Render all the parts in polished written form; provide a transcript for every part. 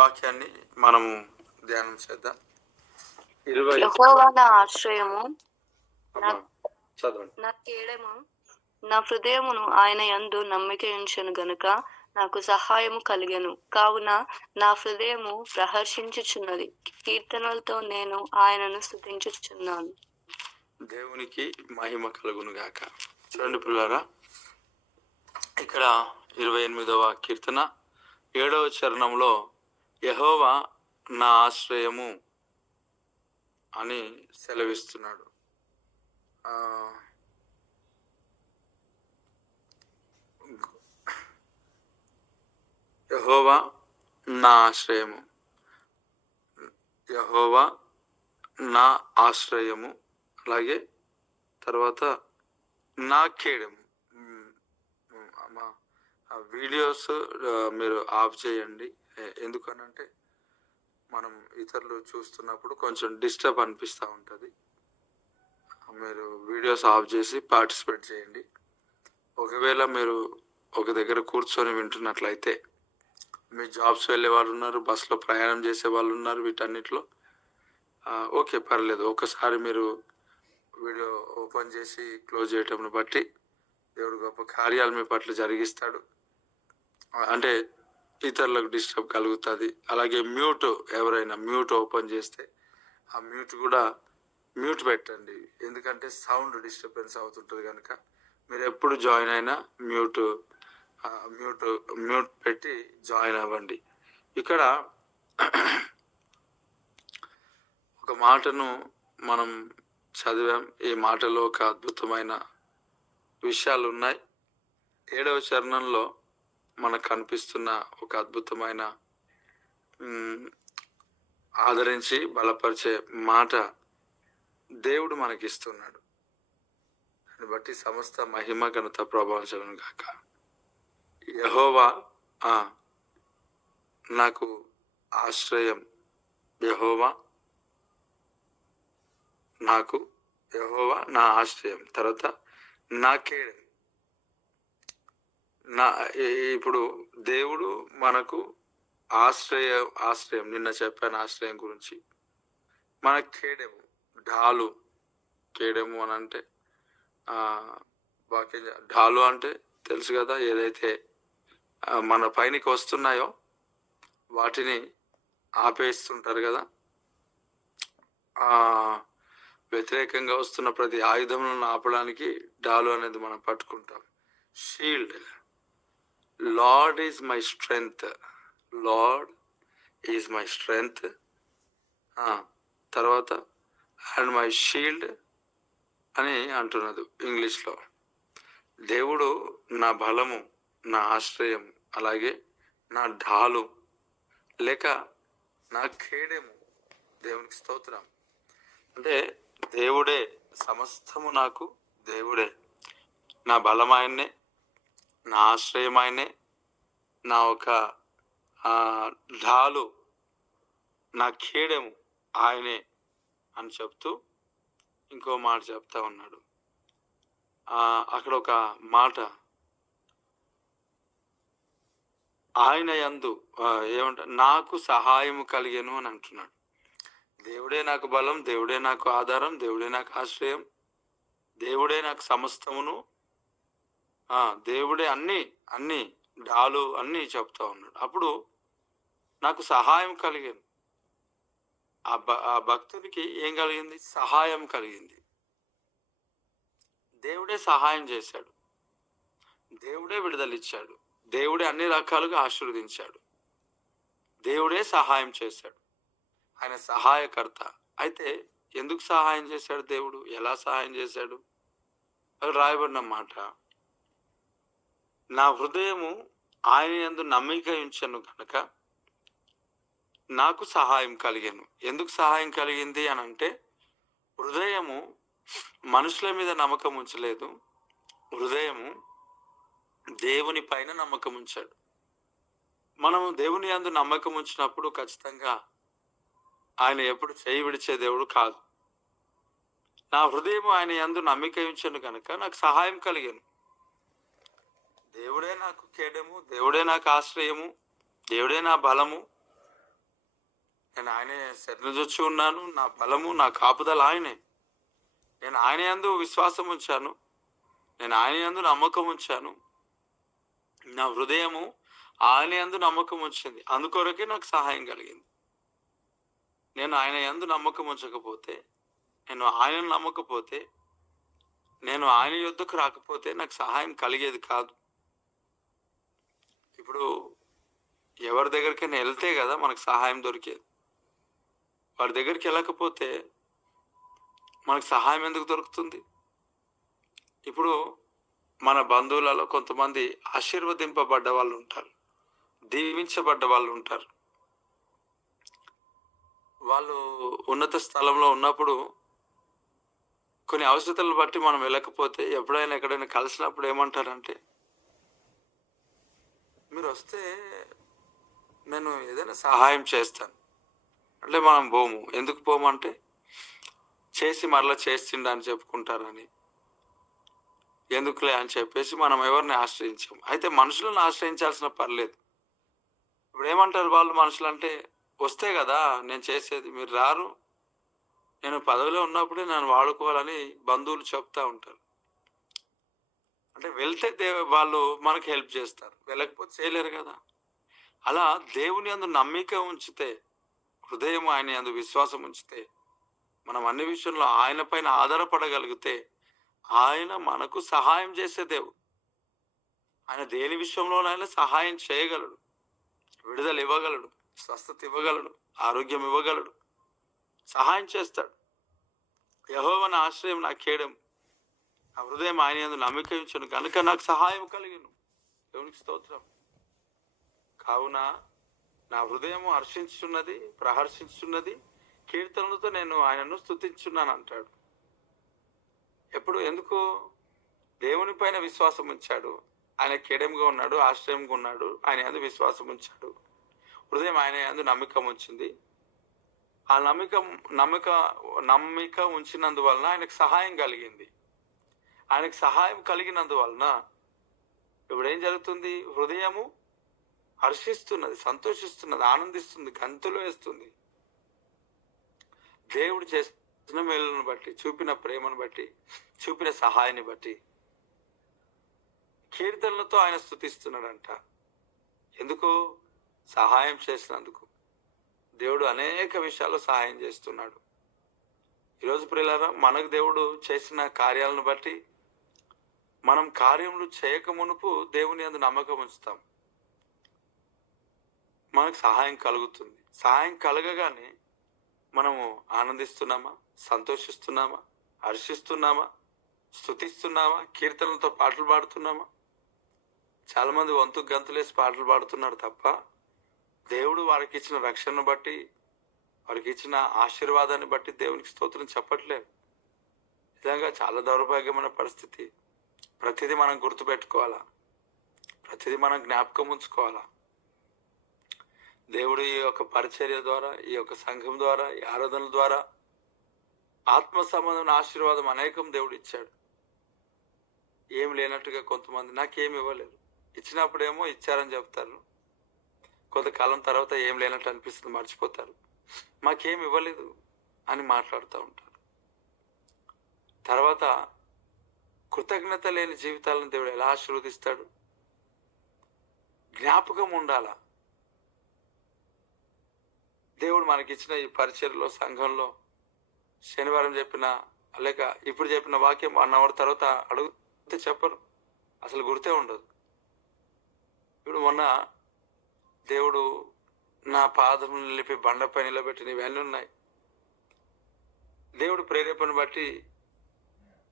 వాక్యాన్ని మనము ధ్యానం చేద్దాం. యెహోవా నా ఆశ్రయము, చదవండి. నా కేడము, నా హృదయమును ఆయన యందు నమ్మిక ఉంచెను గనుక నాకు సహాయము కలిగెను. కావున నా హృదయము ప్రహర్షించుచున్నది, కీర్తనలతో నేను ఆయనను స్తుతించుచున్నాను. దేవునికి మహిమ కలుగును గాక. చూడండి పిల్లారా, ఇక్కడ 28వ కీర్తన 7వ చరణంలో యెహోవా నా ఆశ్రయము అని సెలవిస్తున్నాడు. యెహోవా నా ఆశ్రయము, యెహోవా నా ఆశ్రయము, అలాగే తర్వాత నా కేడము. వీడియోస్ మీరు ఆఫ్ చేయండి. ఎందుకనంటే మనం ఇతరులు చూస్తున్నప్పుడు కొంచెం డిస్టర్బ్ అనిపిస్తూ ఉంటుంది. మీరు వీడియోస్ ఆఫ్ చేసి పార్టిసిపేట్ చేయండి. ఒకవేళ మీరు ఒక దగ్గర కూర్చొని వింటున్నట్లయితే, మీ జాబ్స్ వెళ్ళే వాళ్ళు ఉన్నారు, బస్సులో ప్రయాణం చేసే వాళ్ళు ఉన్నారు, వీటన్నిటిలో ఓకే పర్లేదు. ఒకసారి మీరు వీడియో ఓపెన్ చేసి క్లోజ్ చేయటంను బట్టి దేవుడు గొప్ప కార్యాలు మీ పట్ల జరిగిస్తాడు. అంటే ఇతరులకు డిస్టర్బ్ కలుగుతుంది. అలాగే ఎవరైనా మ్యూట్ ఓపెన్ చేస్తే ఆ మ్యూట్ కూడా మ్యూట్ పెట్టండి. ఎందుకంటే సౌండ్ డిస్టర్బెన్స్ అవుతుంటుంది కనుక మీరు ఎప్పుడు జాయిన్ అయినా మ్యూట్ పెట్టి జాయిన్ అవ్వండి. ఇక్కడ ఒక మాటను మనం చదివాం. ఈ మాటలో ఒక అద్భుతమైన విషయాలు ఉన్నాయి. 7వ చరణంలో మనకు కనిపిస్తున్న ఒక అద్భుతమైన ఆదరించి బలపరిచే మాట దేవుడు మనకిస్తున్నాడు. దాన్ని బట్టి సమస్త మహిమ ఘనత ప్రభావం గాక. యెహోవా నాకు ఆశ్రయం, యెహోవా నా ఆశ్రయం, తర్వాత నా కేడెం. ఇప్పుడు దేవుడు మనకు ఆశ్రయం నిన్న చెప్పాను ఆశ్రయం గురించి. మన కేడెము, ఢాలు. కేడెము అని అంటే ఢాలు అంటే తెలుసు కదా, ఏదైతే మన పైనకి వస్తున్నాయో వాటిని ఆపేస్తుంటారు కదా. వ్యతిరేకంగా వస్తున్న ప్రతి ఆయుధములను ఆపడానికి ఢాలు అనేది మనం పట్టుకుంటాం. Shield, lord is my strength, lord is my strength. తర్వాత అండ్ మై షీల్డ్ అని అంటున్నది ఇంగ్లీష్లో. దేవుడు నా బలము, నా ఆశ్రయం, అలాగే నా ఢాలు లేక నా కేడెము. దేవునికి స్తోత్రం. అంటే దేవుడే సమస్తము, నాకు దేవుడే. నా బలం ఆయన్నే, నా ఆశ్రయం ఆయనే, నా ఒక ఢాలు, నా కేడెము ఆయనే అని చెప్తూ ఇంకో మాట చెప్తా ఉన్నాడు. అక్కడ ఒక మాట, ఆయన యందు నాకు సహాయము కలిగెను అని అంటున్నాడు. దేవుడే నాకు బలం, దేవుడే నాకు ఆధారం, దేవుడే నాకు ఆశ్రయం, దేవుడే నాకు సమస్తమును, దేవుడే అన్ని డాలు అన్నీ చెప్తా ఉన్నాడు. అప్పుడు నాకు సహాయం కలిగింది. ఆ భక్తుడికి ఏం కలిగింది? సహాయం కలిగింది. దేవుడే సహాయం చేశాడు, దేవుడే విడుదలిచ్చాడు, దేవుడే అన్ని రకాలుగా ఆశీర్వదించాడు, దేవుడే సహాయం చేశాడు. ఆయన సహాయకర్త. అయితే ఎందుకు సహాయం చేశాడు దేవుడు? ఎలా సహాయం చేశాడు? అది రాయబడిన మాట, నా హృదయము ఆయన యందు నమ్మిక ఉంచెను కనుక నాకు సహాయం కలిగెను. ఎందుకు సహాయం కలిగింది అని అంటే, హృదయము మనుషుల మీద నమ్మకం ఉంచలేదు, హృదయము దేవుని పైన నమ్మకం ఉంచాడు. మనము దేవుని యందు నమ్మకం ఉంచినప్పుడు ఖచ్చితంగా ఆయన ఎప్పుడు చేయి విడిచే దేవుడు కాదు. నా హృదయము ఆయన యందు నమ్మిక ఉంచెను కనుక నాకు సహాయం కలిగెను. దేవుడే నాకు కేడము, దేవుడే నాకు ఆశ్రయము, దేవుడే నా బలము, నేను ఆయనే శరణుజొచ్చి ఉన్నాను. నా బలము, నా కాపుదల ఆయనే. నేను ఆయన యందు విశ్వాసం ఉంచాను. నేను ఆయన యందు నమ్మకం ఉంచాను. నా హృదయము ఆయన యందు నమ్మకం ఉంచింది. అందుకొరకే నాకు సహాయం కలిగింది. నేను ఆయన యందు నమ్మకం ఉంచకపోతే, నేను ఆయనను నమ్మకపోతే, నేను ఆయన యొద్దకు రాకపోతే నాకు సహాయం కలిగేది కాదు. ఇప్పుడు ఎవరి దగ్గరికైనా వెళ్తే కదా మనకు సహాయం దొరికేది. వారి దగ్గరికి వెళ్ళకపోతే మనకు సహాయం ఎందుకు దొరుకుతుంది? ఇప్పుడు మన బంధువులలో కొంతమంది ఆశీర్వదింపబడ్డ వాళ్ళు ఉంటారు, దీవించబడ్డ వాళ్ళు ఉంటారు. వాళ్ళు ఉన్నత స్థలంలో ఉన్నప్పుడు కొన్ని అవసరతలు బట్టి మనం వెళ్ళకపోతే, ఎప్పుడైనా ఎక్కడైనా కలిసినప్పుడు ఏమంటారంటే, మీరు వస్తే నేను ఏదైనా సహాయం చేస్తాను అంటే మనం పోము. ఎందుకు పోమంటే చేసి మరలా చేసిండు అని చెప్పుకుంటారని, ఎందుకులే అని చెప్పేసి మనం ఎవరిని ఆశ్రయించాము. అయితే మనుషులను ఆశ్రయించాల్సిన పర్లేదు. ఇప్పుడు ఏమంటారు వాళ్ళు మనుషులు అంటే, వస్తే కదా నేను చేసేది, మీరు రారు, నేను పదవిలో ఉన్నప్పుడే నన్ను వాడుకోవాలని బంధువులు చెప్తా ఉంటారు. అంటే వెళ్తే వాళ్ళు మనకు హెల్ప్ చేస్తారు, వెళ్ళకపోతే చేయలేరు కదా. అలా దేవుని యందు నమ్మిక ఉంచితే, హృదయం ఆయన యందు విశ్వాసం ఉంచితే, మనం అన్ని విషయంలో ఆయన పైన ఆధారపడగలిగితే, ఆయన మనకు సహాయం చేసే దేవుడు. ఆయన దేని విషయంలోనైనా సహాయం చేయగలడు, విడుదల ఇవ్వగలడు, స్వస్థత ఇవ్వగలడు, ఆరోగ్యం ఇవ్వగలడు, సహాయం చేస్తాడు. యెహోవా నా ఆశ్రయం, నా కేడెం, నా హృదయం ఆయన యందు నమ్మిక ఉంచును కనుక నాకు సహాయం కలిగిను. దేవునికి స్తోత్రం. కావున నా హృదయము హర్షించున్నది, ప్రహర్షించున్నది, కీర్తనలతో నేను ఆయనను స్తుతించున్నాను అంటాడు. ఎప్పుడు? ఎందుకు? దేవుని పైన విశ్వాసం ఉంచాడు. ఆయన కేడెంగా ఉన్నాడు, ఆశ్రయంగా ఉన్నాడు, ఆయన యందు విశ్వాసం ఉంచాడు. హృదయం ఆయన యందు నమ్మకం ఉంచింది. ఆ నమ్మిక ఉంచినందువలన ఆయనకు సహాయం కలిగింది. ఆయనకు సహాయం కలిగినందువలన ఇప్పుడు ఏం జరుగుతుంది? హృదయము హర్షిస్తున్నది, సంతోషిస్తున్నది, ఆనందిస్తుంది, గంతులు వేస్తుంది. దేవుడు చేసిన మేలును బట్టి, చూపిన ప్రేమను బట్టి, చూపిన సహాయాన్ని బట్టి కీర్తనలతో ఆయన స్తుతిస్తున్నాడంట. ఎందుకు? సహాయం చేసినందుకు. దేవుడు అనేక విషయాల్లో సహాయం చేస్తున్నాడు. ఈరోజు ప్రియులారా, మనకు దేవుడు చేసిన కార్యాలను బట్టి మనం కార్యములు చేయక మునుపు దేవుని యందు నమ్మకం ఉంచుతాం, మనకు సహాయం కలుగుతుంది. సహాయం కలగగానే మనము ఆనందిస్తున్నామా, సంతోషిస్తున్నామా, హర్షిస్తున్నామా, స్తుతిస్తున్నామా, కీర్తనలతో పాటలు పాడుతున్నామా? చాలా మంది వంతు గంతులేసి పాటలు పాడుతున్నారు తప్ప, దేవుడు వారికి ఇచ్చిన రక్షణను బట్టి, వారికి ఇచ్చిన ఆశీర్వాదాన్ని బట్టి దేవునికి స్తోత్రం చెప్పట్లేదు. నిజంగా చాలా దౌర్భాగ్యమైన పరిస్థితి. ప్రతిదీ మనం గుర్తుపెట్టుకోవాలా, ప్రతిదీ మనం జ్ఞాపకం ఉంచుకోవాలా. దేవుడు ఈ యొక్క పరిచర్య ద్వారా, ఈ యొక్క సంఘం ద్వారా, ఈ ఆరాధనల ద్వారా ఆత్మ సంబంధమైన ఆశీర్వాదం అనేకం దేవుడు ఇచ్చాడు. ఏం లేనట్టుగా కొంతమంది నాకేం ఇవ్వలేదు, ఇచ్చినప్పుడేమో ఇచ్చారని చెప్తారు, కొంతకాలం తర్వాత ఏం లేనట్టు అనిపిస్తుంది, మర్చిపోతారు, మాకేం ఇవ్వలేదు అని మాట్లాడుతూ ఉంటారు. తర్వాత కృతజ్ఞత లేని జీవితాలను దేవుడు ఎలా ఆశీర్వదిస్తాడు? జ్ఞాపకం ఉండాలా. దేవుడు మనకిచ్చిన ఈ పరిచర్యలో, సంఘంలో శనివారం చెప్పిన లేక ఇప్పుడు చెప్పిన వాక్యం 1 అవర్ తర్వాత అడిగితే చెప్పరు, అసలు గుర్తే ఉండదు. ఇప్పుడు మొన్న దేవుడు నా పాదం నిలిపి బండపై నిలబెట్టిన ఇవన్నీ ఉన్నాయి. దేవుడు ప్రేరేపణ బట్టి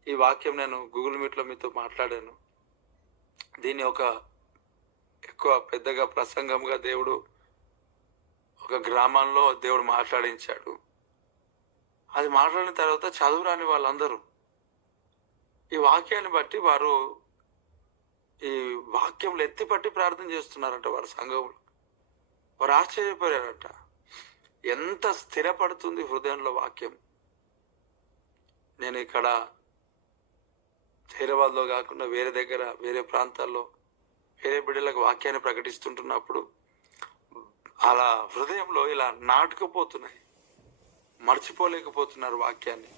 ఈ వాక్యం నేను గూగుల్ మీట్లో మీతో మాట్లాడాను. దీన్ని ఒక ఎక్కువ పెద్దగా ప్రసంగంగా దేవుడు ఒక గ్రామంలో దేవుడు మాట్లాడించాడు. అది మాట్లాడిన తర్వాత చదువురాని వాళ్ళందరూ ఈ వాక్యాన్ని బట్టి వారు ఈ వాక్యంలో ఎత్తిపట్టి ప్రార్థన చేస్తున్నారంట. వారి సంఘంలో వారు ఆశ్చర్యపోయారట, ఎంత స్థిరపడుతుంది హృదయంలో వాక్యం. నేను ఇక్కడ హైదరాబాద్లో కాకుండా వేరే దగ్గర, వేరే ప్రాంతాల్లో వేరే బిడ్డలకు వాక్యాన్ని ప్రకటిస్తుంటున్నప్పుడు అలా హృదయంలో ఇలా నాటుకుపోతున్నాయి, మర్చిపోలేకపోతున్నారు వాక్యాన్ని.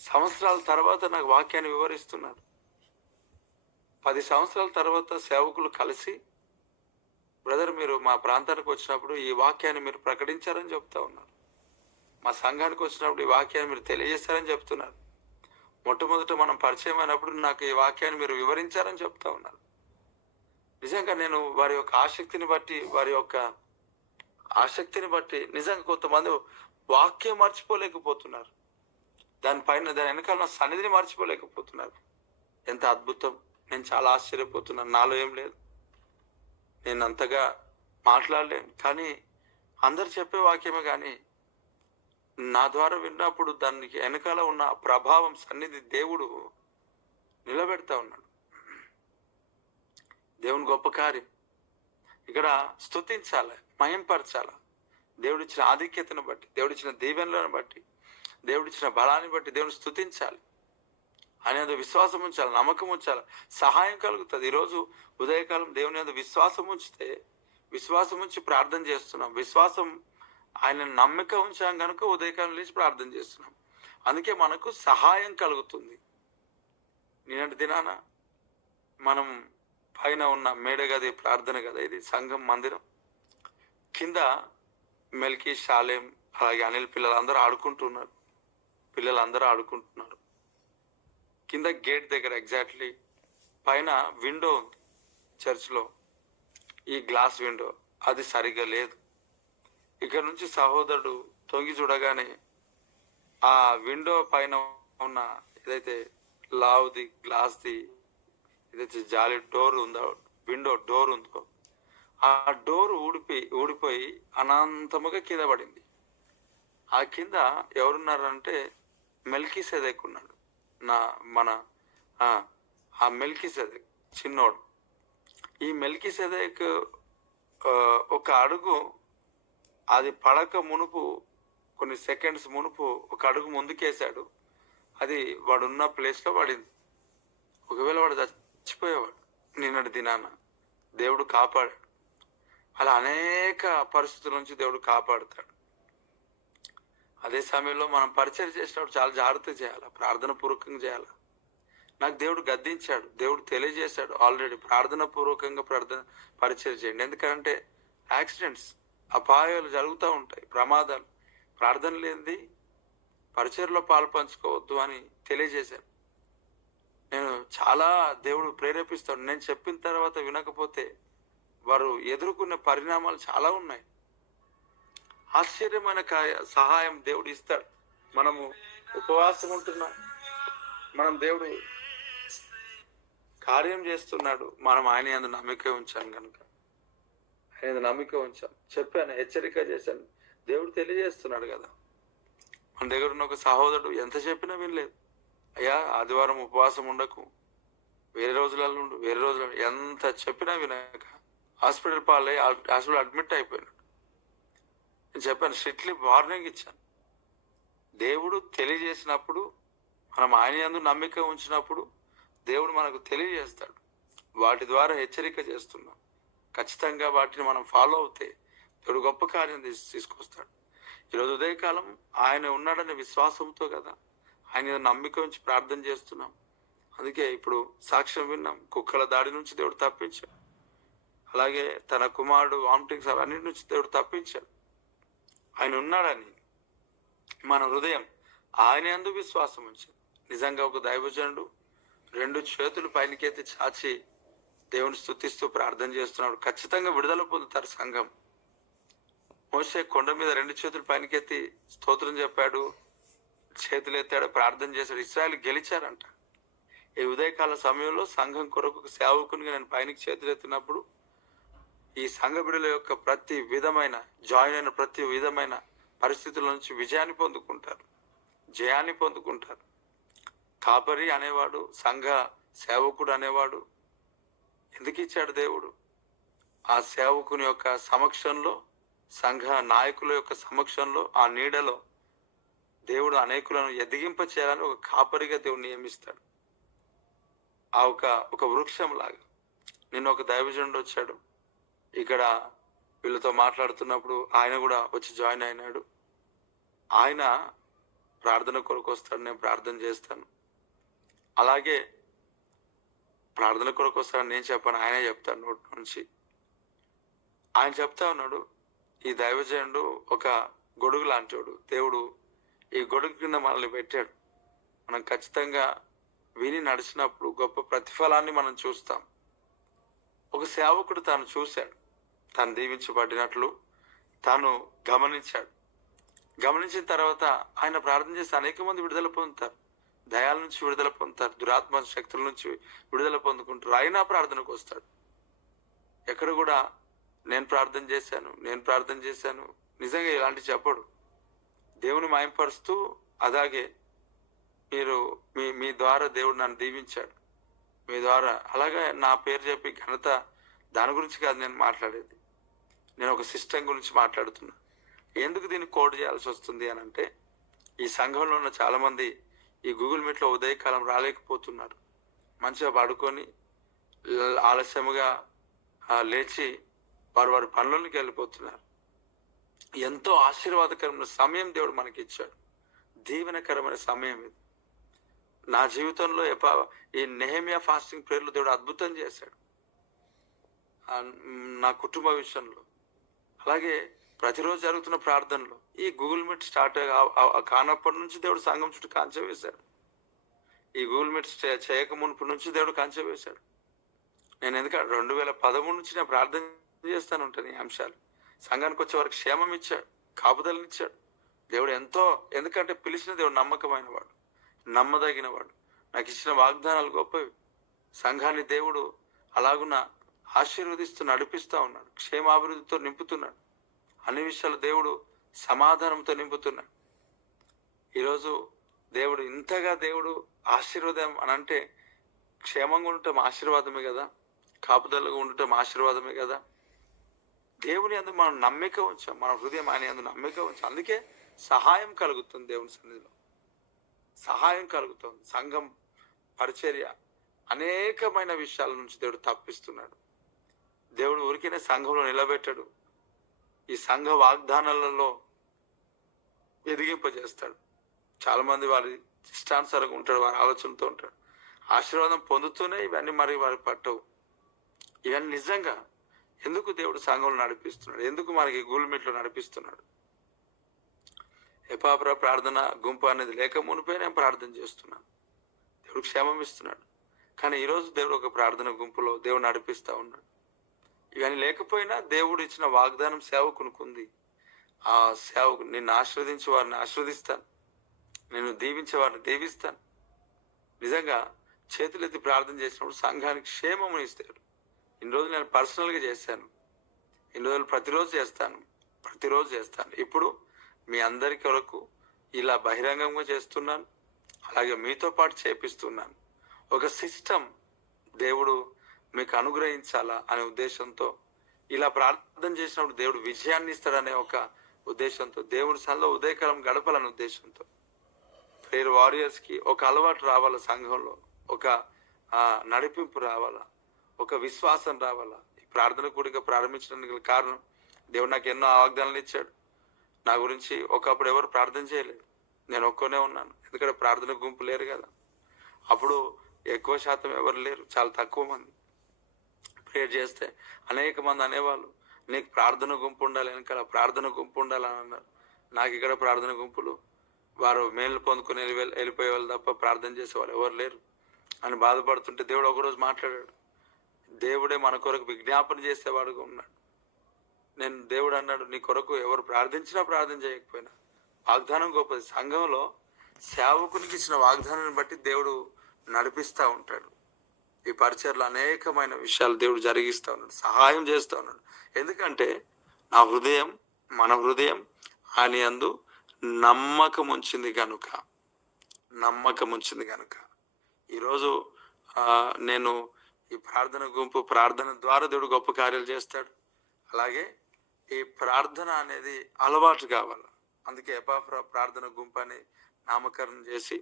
సంవత్సరాల తర్వాత నాకు వాక్యాన్ని వివరిస్తున్నారు. 10 సంవత్సరాల తర్వాత సేవకులు కలిసి, బ్రదర్ మీరు మా ప్రాంతానికి వచ్చినప్పుడు ఈ వాక్యాన్ని మీరు ప్రకటించారని చెప్తా ఉన్నారు. మా సంఘానికి వచ్చినప్పుడు ఈ వాక్యాన్ని మీరు తెలియజేస్తారని చెప్తున్నారు. మొట్టమొదట మనం పరిచయం అయినప్పుడు నాకు ఈ వాక్యాన్ని మీరు వివరించారని చెప్తా ఉన్నారు. నిజంగా నేను వారి యొక్క ఆసక్తిని బట్టి నిజంగా కొంతమంది వాక్యం మర్చిపోలేకపోతున్నారు. దాని వెనకాల నా సన్నిధిని మర్చిపోలేకపోతున్నారు. ఎంత అద్భుతం! నేను చాలా ఆశ్చర్యపోతున్నాను. నాలో ఏం లేదు, నేను అంతగా మాట్లాడలేను, కానీ అందరు చెప్పే వాక్యమే. కానీ నా ద్వారా విన్నప్పుడు దానికి వెనకాల ఉన్న ప్రభావం, సన్నిధి దేవుడు నిలబెడతా ఉన్నాడు. దేవుని గొప్ప కార్యం ఇక్కడ స్తుతించాలి, మహింపరచాలి. దేవుడిచ్చిన ఆధిక్యతను బట్టి, దేవుడిచ్చిన దీవెనలను బట్టి, దేవుడిచ్చిన బలాన్ని బట్టి దేవుని స్తుతించాలి. ఆయన విశ్వాసం ఉంచాలి, నమ్మకం ఉంచాలి, సహాయం కలుగుతుంది. ఈరోజు ఉదయకాలం దేవుని మీద విశ్వాసం ఉంచి ప్రార్థన చేస్తున్నాం. ఆయన నమ్మిక ఉంచాం కనుక ఉదయకాలం లేచి ప్రార్థన చేస్తున్నాం. అందుకే మనకు సహాయం కలుగుతుంది. నిన్నటి దినాన మనం పైన ఉన్న మేడ గది, ప్రార్థన గది, ఇది సంఘం మందిరం కింద మెల్కి, షాలేం, అలాగే అనిల్ పిల్లలందరూ ఆడుకుంటున్నారు. కింద గేట్ దగ్గర ఎగ్జాక్ట్లీ పైన విండో ఉంది చర్చ్లో, ఈ గ్లాస్ విండో అది సరిగ్గా లేదు. ఇక్కడ నుంచి సహోదరుడు తొంగి చూడగానే ఆ విండో పైన ఉన్న ఏదైతే లావుది గ్లాస్ది ఏదైతే జాలి డోర్ ఉందో, విండో డోర్ ఉందో, ఆ డోర్ ఊడిపోయి అనంతముగా కింద పడింది. ఆ కింద ఎవరున్నారంటే మెల్కీసెదెక్ ఉన్నాడు. ఆ మెల్కీసెదెక్ చిన్నోడు. ఈ మెల్కీసెదెక్ ఒక అడుగు అది పడక మునుపు, కొన్ని సెకండ్స్ మునుపు ఒక అడుగు ముందుకేశాడు. అది వాడున్న ప్లేస్లో పడింది. ఒకవేళ వాడు చచ్చిపోయేవాడు. నిన్నటి దినాన దేవుడు కాపాడాడు. అలా అనేక పరిస్థితుల నుంచి దేవుడు కాపాడుతాడు. అదే సమయంలో మనం పరిచయం చేసినప్పుడు చాలా జాగ్రత్త చేయాలి, ప్రార్థన పూర్వకంగా చేయాలి. నాకు దేవుడు గద్దించాడు, దేవుడు తెలియజేశాడు ఆల్రెడీ, ప్రార్థన పూర్వకంగా పరిచయం చేయండి. ఎందుకంటే యాక్సిడెంట్స్, అపాయాలు జరుగుతూ ఉంటాయి, ప్రమాదాలు. ప్రార్థన లేనిది పరిచర్లో పాలు పంచుకోవద్దు అని తెలియజేశాను. నేను చాలా దేవుడు ప్రేరేపిస్తాడు. నేను చెప్పిన తర్వాత వినకపోతే వారు ఎదుర్కొనే పరిణామాలు చాలా ఉన్నాయి. ఆశ్చర్యమైన సహాయం దేవుడు ఇస్తాడు. మనము ఉపవాసం ఉంటున్నాం, దేవుడు కార్యం చేస్తున్నాడు. మనం ఆయన యందు నమ్మిక ఉంచాం కనుక, ఆయన నమ్మిక ఉంచాం. చెప్పాను, హెచ్చరిక చేశాను, దేవుడు తెలియజేస్తున్నాడు కదా. మన దగ్గర ఉన్న ఒక సహోదరుడు ఎంత చెప్పినా వినలేదు. అయ్యా ఆదివారం ఉపవాసం ఉండకు, వేరే రోజులలో ఉండు, ఎంత చెప్పినా వినక హాస్పిటల్ అడ్మిట్ అయిపోయినాడు. నేను చెప్పాను, స్ట్రిక్ట్లీ వార్నింగ్ ఇచ్చాను. దేవుడు తెలియజేసినప్పుడు, మనం ఆయన యందు నమ్మిక ఉంచినప్పుడు దేవుడు మనకు తెలియజేస్తాడు. వాటి ద్వారా హెచ్చరిక చేస్తున్నాం. ఖచ్చితంగా వాటిని మనం ఫాలో అవుతే దేవుడు గొప్ప కార్యం తీసుకొస్తాడు. ఈరోజు ఉదయకాలం ఆయన ఉన్నాడనే విశ్వాసంతో కదా ఆయన నమ్మిక ఉంచి ప్రార్థన చేస్తున్నాం. అందుకే ఇప్పుడు సాక్ష్యం విన్నాం, కుక్కల దాడి నుంచి దేవుడు తప్పించాడు. అలాగే తన కుమారుడు వామిటింగ్స్ అన్నిటి నుంచి దేవుడు తప్పించాడు. ఆయన ఉన్నాడని మన హృదయం ఆయన యందు విశ్వాసం ఉంచింది. నిజంగా ఒక దైవజనుడు 2 చేతులు పైనకెత్తి చాచి దేవుని స్తుతిస్తూ ప్రార్థన చేస్తున్నాడు. ఖచ్చితంగా విడుదల పొందుతారు సంఘం. మోషే కొండ మీద 2 చేతులు పైనకెత్తి స్తోత్రం చెప్పాడు, చేతులు ఎత్తాడు, ప్రార్థన చేశాడు. ఇశ్రాయేలు గెలిచారంట. ఈ ఉదయకాల సమయంలో సంఘం కొరకు సేవకునిగా నేను పైనకి చేతులు ఎత్తినప్పుడు ఈ సంఘ బిడ్డల యొక్క ప్రతి విధమైన పరిస్థితుల నుంచి విజయాన్ని పొందుకుంటారు, జయాన్ని పొందుకుంటారు. కాపరి అనేవాడు, సంఘ సేవకుడు అనేవాడు ఎందుకు ఇచ్చాడు దేవుడు? ఆ సేవకుని యొక్క సమక్షంలో, సంఘ నాయకుల యొక్క సమక్షంలో, ఆ నీడలో దేవుడు అనేకులను ఎదిగింప చేయాలని ఒక కాపరిగా దేవుడు నియమిస్తాడు. ఆ ఒక వృక్షం లాగా. నిన్న ఒక దైవజనుడు వచ్చాడు, ఇక్కడ వీళ్ళతో మాట్లాడుతున్నప్పుడు ఆయన కూడా వచ్చి జాయిన్ అయినాడు. ఆయన ప్రార్థన కొరకు వస్తాడు, నేను ప్రార్థన చేస్తాను. అలాగే ప్రార్థన కొరకు వస్తాడు నేను చెప్పాను, ఆయనే చెప్తాడు నోటి నుంచి. ఆయన చెప్తా ఉన్నాడు, ఈ దైవజనుడు ఒక గొడుగు లాంటివాడు. దేవుడు ఈ గొడుగు కింద మనల్ని పెట్టాడు. మనం ఖచ్చితంగా విని నడిచినప్పుడు గొప్ప ప్రతిఫలాన్ని మనం చూస్తాం. ఒక సేవకుడు తాను చూశాడు, తాను దీవించబడినట్లు తాను గమనించాడు. గమనించిన తర్వాత ఆయన ప్రార్థన చేస్తే అనేక మంది విడుదల పొందుతారు, దయాల నుంచి విడుదల పొందుతారు, దురాత్మ శక్తుల నుంచి విడుదల పొందుకుంటారు. అయినా ప్రార్థనకు వస్తాడు. ఎక్కడ కూడా నేను ప్రార్థన చేశాను నిజంగా ఇలాంటి చెప్పడు. దేవుని మాయంపరుస్తూ అలాగే మీరు మీ ద్వారా దేవుడు నన్ను దీవించాడు, మీ ద్వారా అలాగే నా పేరు చెప్పి ఘనత దాని గురించి కాదు నేను మాట్లాడేది. నేను ఒక సిస్టమ్ గురించి మాట్లాడుతున్నా. ఎందుకు దీన్ని కోడ్ చేయాల్సి వస్తుంది అని అంటే, ఈ సంఘంలో ఉన్న చాలా మంది ఈ గూగుల్ మీట్లో ఉదయకాలం రాలేకపోతున్నారు. మంచిగా పడుకొని ఆలస్యముగా లేచి వారి పనులకి వెళ్ళిపోతున్నారు. ఎంతో ఆశీర్వాదకరమైన సమయం దేవుడు మనకి ఇచ్చాడు, దీవెనకరమైన సమయం ఇది. నా జీవితంలో ఈ నెహెమియా ఫాస్టింగ్ ప్రేయర్లు దేవుడు అద్భుతం చేశాడు నా కుటుంబ విషయంలో. అలాగే ప్రతిరోజు జరుగుతున్న ప్రార్థనలో ఈ గూగుల్ మీట్ స్టార్ట్ కానప్పటి నుంచి దేవుడు సంఘం చుట్టూ కంచె వేశాడు. ఈ గూగుల్ మీట్ చేయక మునుపు నుంచి దేవుడు కంచె వేశాడు. నేను ఎందుకంటే 2013 నుంచి నేను ప్రార్థన చేస్తాను ఉంటాను. ఈ అంశాలు సంఘానికి వచ్చే వరకు క్షేమం ఇచ్చాడు, కాపుదలనిచ్చాడు దేవుడు ఎంతో. ఎందుకంటే పిలిచిన దేవుడు నమ్మకమైన వాడు, నమ్మదగిన వాడు. నాకు ఇచ్చిన వాగ్దానాలు గొప్పవి. సంఘాన్ని దేవుడు అలాగున ఆశీర్వదిస్తూ నడిపిస్తూ ఉన్నాడు, క్షేమాభివృద్ధితో నింపుతున్నాడు. అన్ని విషయాలు దేవుడు సమాధానంతో నింపుతున్నాడు. ఈరోజు దేవుడు ఇంతగా దేవుడు ఆశీర్వాదం అని అంటే, క్షేమంగా ఉండటం ఆశీర్వాదమే కదా, కాపుదలగా ఉండటం ఆశీర్వాదమే కదా. దేవుని యందు మనం నమ్మిక ఉంచాం, మన హృదయం ఆయన యందు నమ్మిక ఉంచాం. అందుకే సహాయం కలుగుతుంది, దేవుని సన్నిధిలో సహాయం కలుగుతుంది. సంఘం పరిచర్య అనేకమైన విషయాల నుంచి దేవుడు తప్పిస్తున్నాడు. దేవుడు ఊరికేనే సంఘంలో నిలబెట్టాడు, ఈ సంఘ వాగ్దానాలలో ఎదిగింపజేస్తాడు. చాలా మంది వారి ఇష్టానుసారంగా ఉంటాడు, వారి ఆలోచనతో ఉంటాడు. ఆశీర్వాదం పొందుతూనే ఇవన్నీ మరి వారికి పట్టవు. ఇవన్నీ నిజంగా ఎందుకు దేవుడు సంఘంలో నడిపిస్తున్నాడు, ఎందుకు మనకి గూగుల్ మీట్లో నడిపిస్తున్నాడు? ఎపాప్రా ప్రార్థన గుంపు అనేది లేక మునిపే నేను ప్రార్థన చేస్తున్నాను, దేవుడు క్షేమం ఇస్తున్నాడు. కానీ ఈరోజు దేవుడు ఒక ప్రార్థన గుంపులో దేవుడు నడిపిస్తూ ఉన్నాడు. ఇవన్నీ లేకపోయినా దేవుడు ఇచ్చిన వాగ్దానం సేవకునికి. ఆ సేవకు నిన్ను ఆశీర్వదించే వారిని ఆశీర్వదిస్తాను, నేను దీవించే వారిని దీవిస్తాను. నిజంగా చేతులెత్తి ప్రార్థన చేసినప్పుడు సంఘానికి క్షేమము ఇస్తాడు. ఇన్ని రోజులు నేను పర్సనల్గా చేశాను, ఇన్ని రోజులు ప్రతిరోజు చేస్తాను. ఇప్పుడు మీ అందరి కొరకు ఇలా బహిరంగంగా చేస్తున్నాను, అలాగే మీతో పాటు చేపిస్తున్నాను. ఒక సిస్టమ్ దేవుడు మీకు అనుగ్రహించాలా అనే ఉద్దేశంతో, ఇలా ప్రార్థన చేసినప్పుడు దేవుడు విజయాన్ని ఇస్తాడనే ఒక ఉద్దేశంతో, దేవుడి సన్నిధిలో ఉదయకాలం గడపాలనే ఉద్దేశంతో, ప్రేయర్ వారియర్స్కి ఒక అలవాటు రావాలా, సంఘంలో ఒక నడిపింపు రావాలా, ఒక విశ్వాసం రావాలా. ఈ ప్రార్థన కూడిక ప్రారంభించడానికి కారణం, దేవుడు నాకు ఎన్నో వాగ్దానాలు ఇచ్చాడు. నా గురించి ఒకప్పుడు ఎవరు ప్రార్థన చేయలేదు, నేను ఒక్కనే ఉన్నాను. ఎందుకంటే ప్రార్థన గుంపు లేరు కదా, అప్పుడు ఎక్కువ శాతం ఎవరు లేరు, చాలా తక్కువ మంది. ప్రేయర్ చేస్తే అనేక మంది అనేవాళ్ళు, నీకు ప్రార్థన గుంపు ఉండాలి, వెనకాల ప్రార్థన గుంపు ఉండాలని అన్నారు. నాకు ఇక్కడ ప్రార్థన గుంపులు వారు మేలు పొందుకుని వెళ్ళిపోయే వాళ్ళు తప్ప ప్రార్థన చేసేవాళ్ళు ఎవరు లేరు అని బాధపడుతుంటే, దేవుడు ఒకరోజు మాట్లాడాడు. దేవుడే మన కొరకు విజ్ఞాపన చేసేవాడుగా ఉన్నాడు. దేవుడు అన్నాడు, నీ కొరకు ఎవరు ప్రార్థించినా ప్రార్థన చేయకపోయినా వాగ్దానం గొప్పది. సంఘంలో సేవకునికి ఇచ్చిన వాగ్దానాన్ని బట్టి దేవుడు నడిపిస్తూ ఉంటాడు. ఈ పరిచర్లో అనేకమైన విషయాలు దేవుడు జరిగిస్తూ ఉన్నాడు, సహాయం చేస్తూ ఉన్నాడు. ఎందుకంటే మన హృదయం ఆయన యందు నమ్మకం ఉంచింది కనుక. ఈరోజు నేను ఈ ప్రార్థన గుంపు ప్రార్థన ద్వారా దేవుడు గొప్ప కార్యాలు చేస్తాడు. అలాగే ఈ ప్రార్థన అనేది అలవాటు కావాలి. అందుకే ఎపాఫ్రా ప్రార్థన గుంపు అని నామకరణం చేసి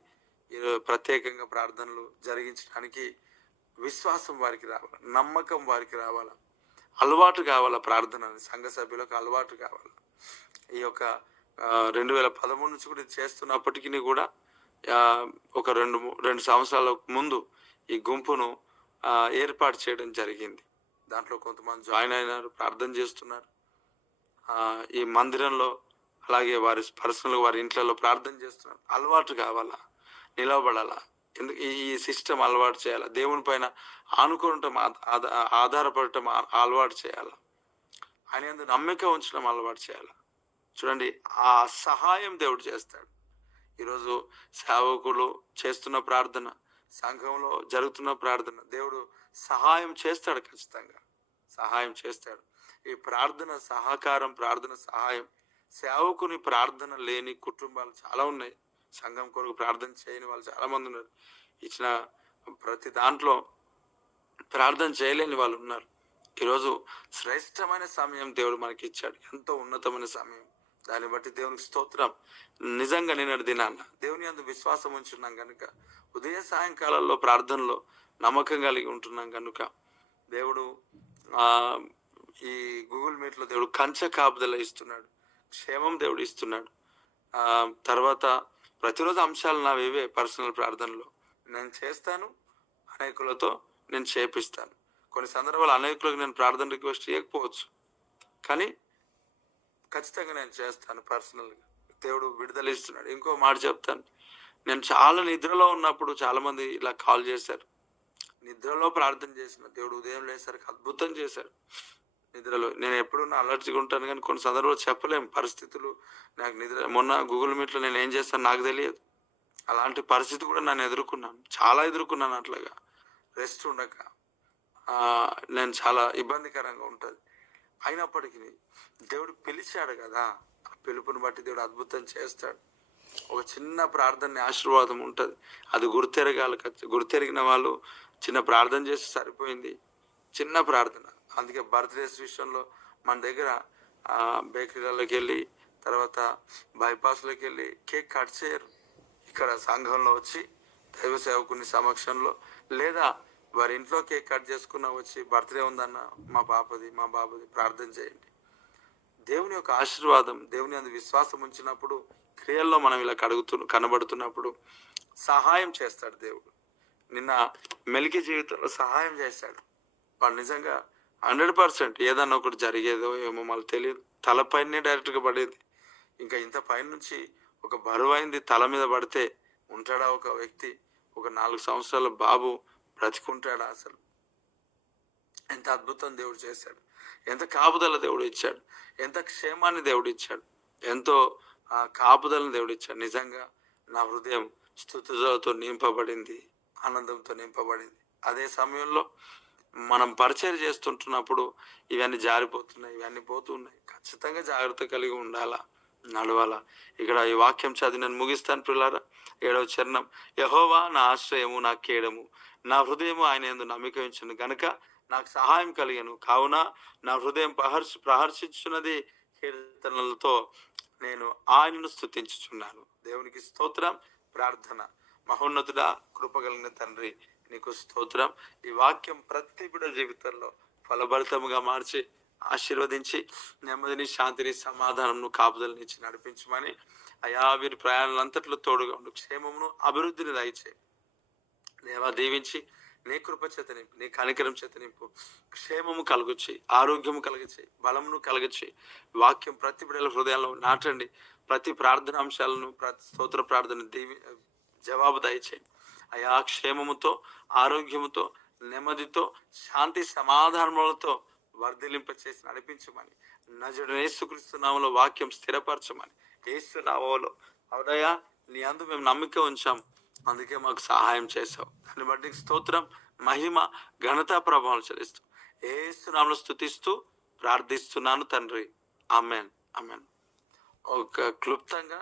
ప్రత్యేకంగా ప్రార్థనలు జరిగించడానికి విశ్వాసం వారికి రావాలి, నమ్మకం వారికి రావాలి. అలవాటు కావాలా ప్రార్థన, సంఘ సభ్యులకు అలవాటు కావాలి. ఈ యొక్క 2013 నుంచి కూడా ఇది చేస్తున్నప్పటికీ కూడా ఒక 2 సంవత్సరాల ముందు ఈ గుంపును ఏర్పాటు చేయడం జరిగింది. దాంట్లో కొంతమంది జాయిన్ అయినారు, ప్రార్థన చేస్తున్నారు. ఈ మందిరంలో అలాగే వారి పర్సనల్గా వారి ఇంట్లో ప్రార్థన చేస్తున్నారు. అలవాటు కావాలా, నిలవబడాలా, ఎందుకు ఈ సిస్టమ్ అలవాటు చేయాలా, దేవుని పైన ఆనుకోవటం, ఆధారపడటం అలవాటు చేయాలా, ఆయన యందు నమ్మిక ఉంచడం అలవాటు చేయాలా. చూడండి, ఆ సహాయం దేవుడు చేస్తాడు. ఈరోజు సేవకులు చేస్తున్న ప్రార్థన, సంఘంలో జరుగుతున్న ప్రార్థన దేవుడు సహాయం చేస్తాడు, ఖచ్చితంగా సహాయం చేస్తాడు. ఈ ప్రార్థన సహకారం, ప్రార్థన సహాయం, సేవకుని ప్రార్థన లేని కుటుంబాలు చాలా ఉన్నాయి. సంఘం కొరకు ప్రార్థన చేయని వాళ్ళు చాలా మంది ఉన్నారు. ఇచ్చిన ప్రతి దాంట్లో ప్రార్థన చేయలేని వాళ్ళు ఉన్నారు. ఈరోజు శ్రేష్టమైన సమయం దేవుడు మనకి ఇచ్చాడు, ఎంతో ఉన్నతమైన సమయం. దాన్ని బట్టి దేవునికి స్తోత్రం. నిజంగా నేను దినాన్న దేవుని యందు విశ్వాసం ఉంచున్నాం కనుక, ఉదయ సాయంకాలాల్లో ప్రార్థనలో నమ్మకం కలిగి ఉంటున్నాం కనుక, దేవుడు ఈ గూగుల్ మీట్లో దేవుడు కంచె కాపుదల ఇస్తున్నాడు, క్షేమం దేవుడు ఇస్తున్నాడు. తర్వాత ప్రతిరోజు అంశాలు నావేవే పర్సనల్ ప్రార్థనలో నేను చేస్తాను, అనేకులతో నేను చేపిస్తాను. కొన్ని సందర్భాలు అనేకులకు నేను ప్రార్థన రిక్వెస్ట్ చేయకపోవచ్చు, కానీ ఖచ్చితంగా నేను చేస్తాను పర్సనల్గా. దేవుడు విడుదల ఇస్తున్నాడు. ఇంకో మాట చెప్తాను, నేను చాలా నిద్రలో ఉన్నప్పుడు చాలామంది ఇలా కాల్ చేశారు. నిద్రలో ప్రార్థన చేసిన దేవుడు ఉదయం లేసరికి అద్భుతం చేశాడు. నిద్రలో నేను ఎప్పుడున్నా అలర్జీగా ఉంటాను, కానీ కొన్ని సందర్భాలు చెప్పలేము పరిస్థితులు. నాకు నిద్ర మొన్న గూగుల్ మీట్లో నేను ఏం చేస్తాను నాకు తెలియదు. అలాంటి పరిస్థితి కూడా నన్ను ఎదుర్కొన్నాను, చాలా ఎదుర్కొన్నాను. అట్లాగా రెస్ట్ ఉండక నేను చాలా ఇబ్బందికరంగా ఉంటుంది. అయినప్పటికీ దేవుడు పిలిచాడు కదా, ఆ పిలుపుని బట్టి దేవుడు అద్భుతం చేస్తాడు. ఒక చిన్న ప్రార్థన ఆశీర్వాదం ఉంటుంది, అది గుర్తెరగాలి. గుర్తెరిగిన వాళ్ళు చిన్న ప్రార్థన చేస్తే సరిపోయింది, చిన్న ప్రార్థన. అందుకే బర్త్డేస్ విషయంలో మన దగ్గర బేకరీలలోకి వెళ్ళి, తర్వాత బైపాస్లోకి వెళ్ళి కేక్ కట్ చేయరు. ఇక్కడ సంఘంలో వచ్చి దైవ సేవకుని సమక్షంలో, లేదా వారి ఇంట్లో కేక్ కట్ చేసుకున్న వచ్చి బర్త్డే ఉందన్న మా బాబుది ప్రార్థన చేయండి. దేవుని యొక్క ఆశీర్వాదం, దేవుని అందు విశ్వాసం ఉంచినప్పుడు, క్రియల్లో మనం ఇలా కనబడుతున్నప్పుడు సహాయం చేస్తాడు దేవుడు. నిన్న మెలికి జీవితంలో సహాయం చేశాడు. వాళ్ళు నిజంగా 100% ఏదన్నా ఒకటి జరిగేదో ఏమో మనకు తెలియదు. తలపైనే డైరెక్ట్గా పడేది. ఇంకా ఇంత పైనుంచి ఒక బరువైంది తల మీద పడితే ఉంటాడా ఒక వ్యక్తి? ఒక 4 సంవత్సరాల బాబు బ్రతికుంటాడా? అసలు ఎంత అద్భుతం దేవుడు చేశాడు, ఎంత కాపుదల దేవుడు ఇచ్చాడు, ఎంత క్షేమాన్ని దేవుడు ఇచ్చాడు, ఎంతో కాపుదలను దేవుడు ఇచ్చాడు. నిజంగా నా హృదయం స్తుతులతో నింపబడింది, ఆనందంతో నింపబడింది. అదే సమయంలో మనం పరిచయం చేస్తుంటున్నప్పుడు ఇవన్నీ జారిపోతున్నాయి, ఇవన్నీ పోతున్నాయి. ఖచ్చితంగా జాగ్రత్త కలిగి ఉండాలా, నడవాలా. ఇక్కడ ఈ వాక్యం చదివి నేను ముగిస్తాను ప్రియులారా. 7వ చరణం, యెహోవా నా ఆశ్రయము, నా కేడము, నా హృదయము ఆయన యందు నమ్మిక ఉంచును గనుక నాకు సహాయం కలిగను. కావున నా హృదయం ప్రహర్షించున్నది, కీర్తనలతో నేను ఆయనను స్తుతించుచున్నాను. దేవునికి స్తోత్రం. ప్రార్థన. మహోన్నతుడా, కృపగలిగిన తండ్రి, నీకు స్తోత్రం. ఈ వాక్యం ప్రతి బిడ్డ జీవితంలో ఫలభరితముగా మార్చి ఆశీర్వదించి నెమ్మదిని, శాంతిని, సమాధానంను, కాపుదలనిచ్చి నడిపించమని, అయా వీరి ప్రయాణాలంతట్లో తోడుగా ఉండు, క్షేమమును, అభివృద్ధిని దయచేయి. దేవా దీవించి నీ కృప చేత నింపు, నీ కనికరం చేత నింపు, క్షేమము కలుగుచ్చి, ఆరోగ్యము కలుగుచ్చి, బలమును కలుగుచ్చి. వాక్యం ప్రతి బిడ్డల హృదయాల్లో నాటండి. ప్రతి ప్రార్థన అంశాలను, ప్రతి స్తోత్ర ప్రార్థన జవాబు దయచేయండి. అయా క్షేమముతో, ఆరోగ్యముతో, నెమ్మదితో, శాంతి సమాధానములతో వర్ధిలింప చేసి నడిపించమని, నజరుడైన యేసుక్రీస్తు నామములో వాక్యం స్థిరపరచమని, యేసు నామములో అవునయ్యా నీ అందు మేము నమ్మిక ఉంచాం, అందుకే మాకు సహాయం చేసావు. దాన్ని బట్టి స్తోత్రం, మహిమ, ఘనత, ప్రభావం చెల్లిస్తూ యేసు నామములో స్తుతిస్తూ ప్రార్థిస్తున్నాను తండ్రి. ఆమేన్, ఆమేన్. ఒక క్లుప్తంగా